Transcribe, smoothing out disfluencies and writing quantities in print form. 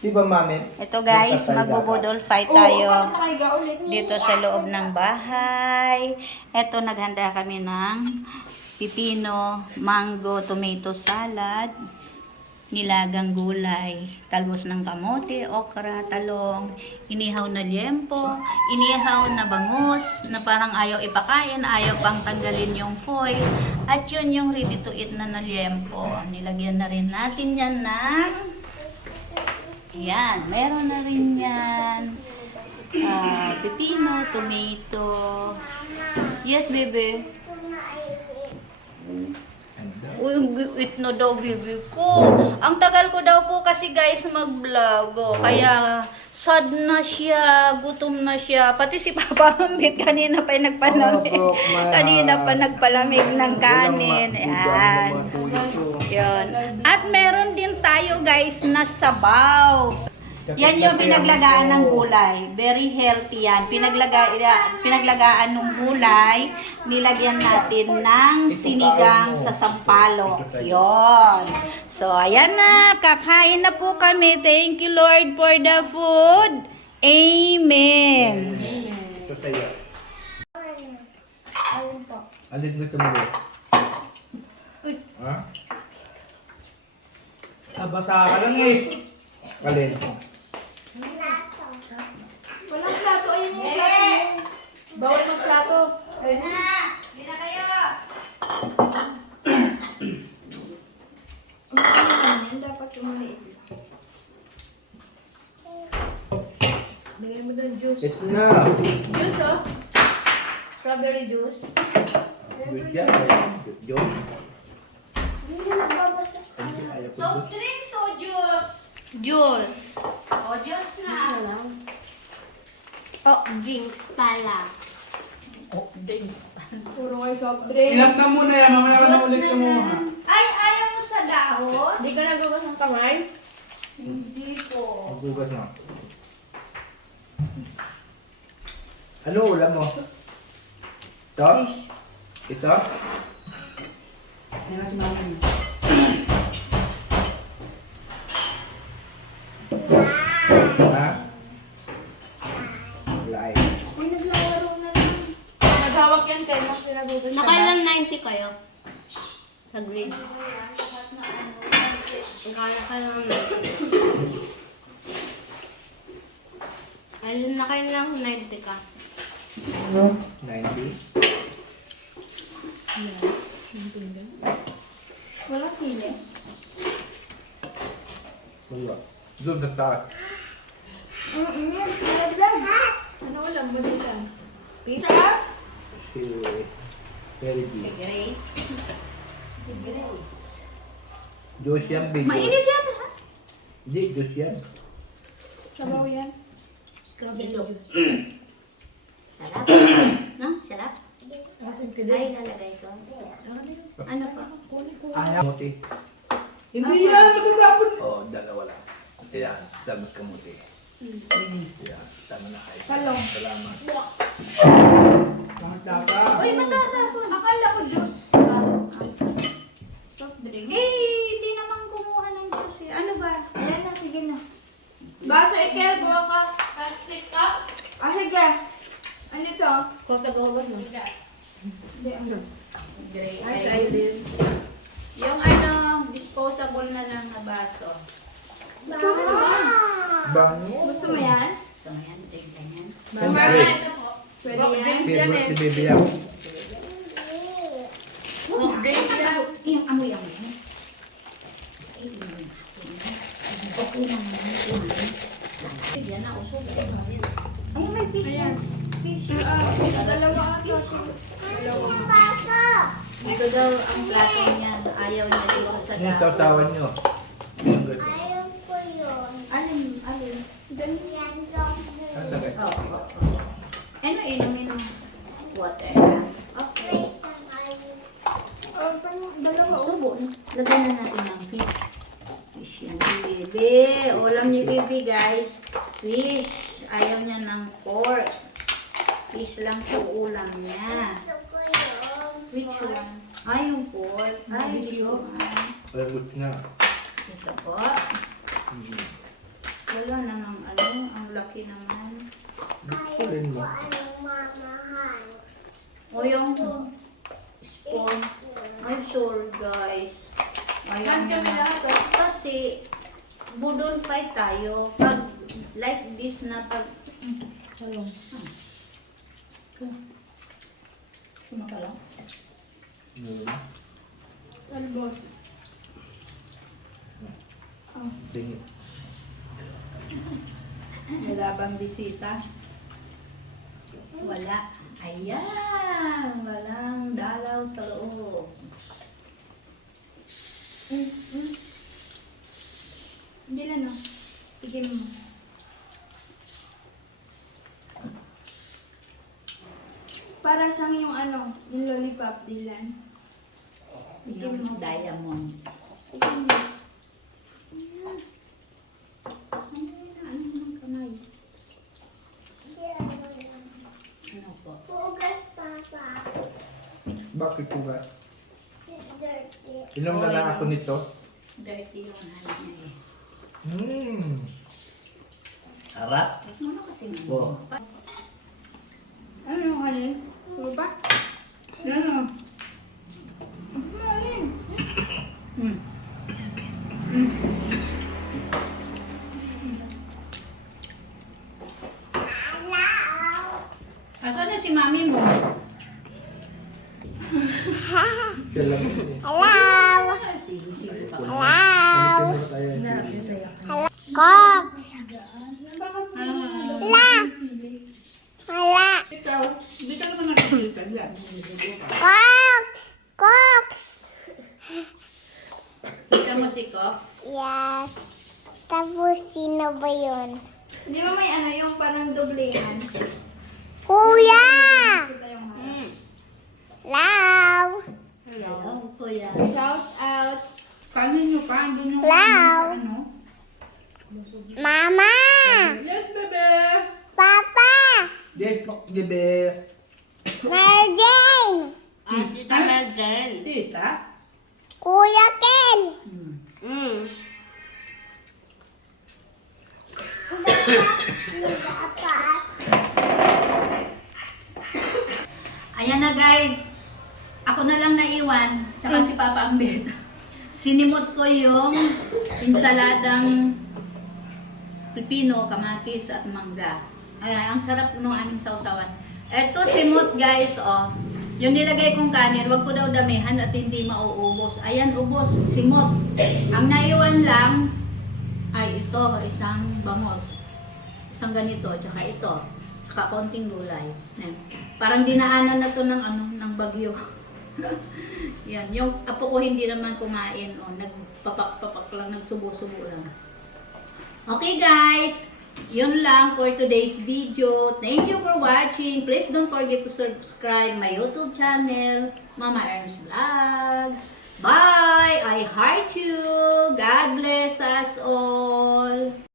Di ba, mami? Ito guys, magbubudol fight tayo dito sa loob ng bahay. Ito, naghanda kami ng pipino, mango, tomato salad, nilagang gulay, talbos ng kamote, okra, talong, inihaw na liempo, inihaw na bangus na parang ayaw ipakain, ayaw pang tanggalin yung foil. At yun yung ready to eat na liempo. Nilagyan na rin natin yan ng yan, meron na rin yan. Pepino, tomato. Yes, baby. Uy, wait na daw, baby ko. Ang tagal ko daw po kasi guys mag-vlog. Kaya sad na siya, gutom na siya. Pati si Papa Ambit kanina pa nagpalamig. Kanina pa nagpalamig ng kanin. Ayan. Yun. At meron din tayo guys na sabaw. Yan yung pinaglagaan ng gulay. Very healthy yan. Pinaglagaan ng gulay, nilagyan natin ng sinigang sa sampalok. Yon. So, ayan na. Kakain na po kami. Thank you, Lord, for the food. Amen. Ito tayo. Alis mo ito mo. Ha? Nabasa ka lang eh. Alis. Walang plato, ayun yung plato. Bawal magplato. Ayun na. Hindi na kayo. Ang dapat kumaliit. Bigyan mo doon juice. Ito na. Juice, oh. Strawberry juice. Good yan. Good job. Soft drinks o juice? Juice. O, juice na. Oh, drinks pala. O, drinks pa. Puro kayo soft drink. Ilap na muna yan, mamaya ka na Juice ulit na mo. lang. Ay, ayaw mo sa dahon? Hindi ka nagawas ng kamay? Hindi po. Magbugas na. Ano ulam mo? Ito? Ito? Yan na si mama niyo. Ha? Live. Ay, naglalaro na lang. Naghawak yan kayo, mas pinagugas Nakailan 90 kayo? Nag-grade. Akala ka lang. Ayun na kayo lang 90 ka. 90? Wala sili. Wala. Doon sa taas. Ano ulam mo nila? Pizza? Si Perry B. Grace. Grace. Diyos yan, big. Mainit yata, ha? Hindi, Diyos yan. Sabaw yan. Strawberry juice. Sarap. No? Sarap? Asin Ay, lalagay ko. Ano pa? Ayaw. Kamuti. Hindi yan, matatapon. Oo, dalawa lang. Ayan, damat kamuti. Ayan, tama na kayo. Talong. Salamat. Bakit dapat? Uy, matatapon. Akala ko juice. Soft drink. Eh, hindi naman kumuha ng juice. Ano ba? Ayan na, sige na. Basta ikaw, gawa ka. Plastic cup. Ah, sige. Ano ito? Kung tagawag mo. Hindi, ano? Grace. Ay, try din. Yung ano, disposable na lang na baso. Bango. Gusto mo yan? So, yan. Drink ka yan. Siyempre. Pwede yan. Favorite ni Baby yan. Drink ka. Yung amoy-amoy. Okay lang naman. Yan na, usog. Ay, may fish yan. Fish. Dalawa ata. Ito daw ang plato niya. Ayaw niya dito sa Yung dahon. tatawan nyo. Ang ganda. Alin? Alin? Ang lagay. Ano, inumin ng water. Okay. Dalawa. Subo na. Lagyan na natin ng fish. Fish yan, baby. Ulam ni baby, guys. Fish. Ayaw niya ng pork. Fish lang po ulam niya. Which one? Ay, yung pork. Ay, this one. Lagot na. Ito po. Wala na ng ano, ang laki naman. Kulin mo. O yung spoon. I'm sure guys. Ayaw niya na. Kasi, budol fight tayo. Pag like this na pag... Talong. Sumakala. Talbos. Tingin. Wala bang bisita? Wala. Ayan! Walang dalaw sa loob. Hindi lang no. Tigim mo. Para siyang yung ano, yung lollipop, Dylan. Yung diamond. Tigim mo. Ano naman kamay? Ano po? Bakit po ba? Inom na lang ako nito. Dirty yung ano niya eh. Harap. Like mo na kasi nga. Oo. Ano yung alin? Puro ba? Ano? Ano alin? Hmm. Asan na si mami mo? Siya lang eh. Sige pa. Ano mo tayo? Ikaw, hindi ka naman nakakalitan yan. Kita mo si Cox? Yes. Tapos sino ba yun? Di ba may ano yung parang doblehan? Kuya! Kita yung harap. Love! Hello, kuya. Shout out. Kanin nyo pa, hindi nyo Wow. ano. Mama! Yes, bebe! Papa! Dave, gibe. Mary Jane! Tita Marjan. Tita? Kuya Ken! Ayan na guys. Ako na lang naiwan. Tsaka si Papa Ambet. Sinimot ko yung insaladang pipino, kamatis at mangga. Ayan, ang sarap nung aming sausawan. Eto simot guys, oh. Yung nilagay kong kanin, wag ko daw damihan at hindi mauubos. Ayan, ubos, simot. Ang naiwan lang ay ito, isang bangos. Isang ganito, tsaka ito. Tsaka konting gulay. Ayan. Parang dinaanan na to ng ano, ng bagyo. Yan, yung apo ko hindi naman kumain, oh, nagpapak-papak lang, nagsubo-subo lang. Okay guys, yun lang for today's video. Thank you for watching. Please don't forget to subscribe my YouTube channel, Mama Ernst Vlogs. Bye! I heart you. God bless us all.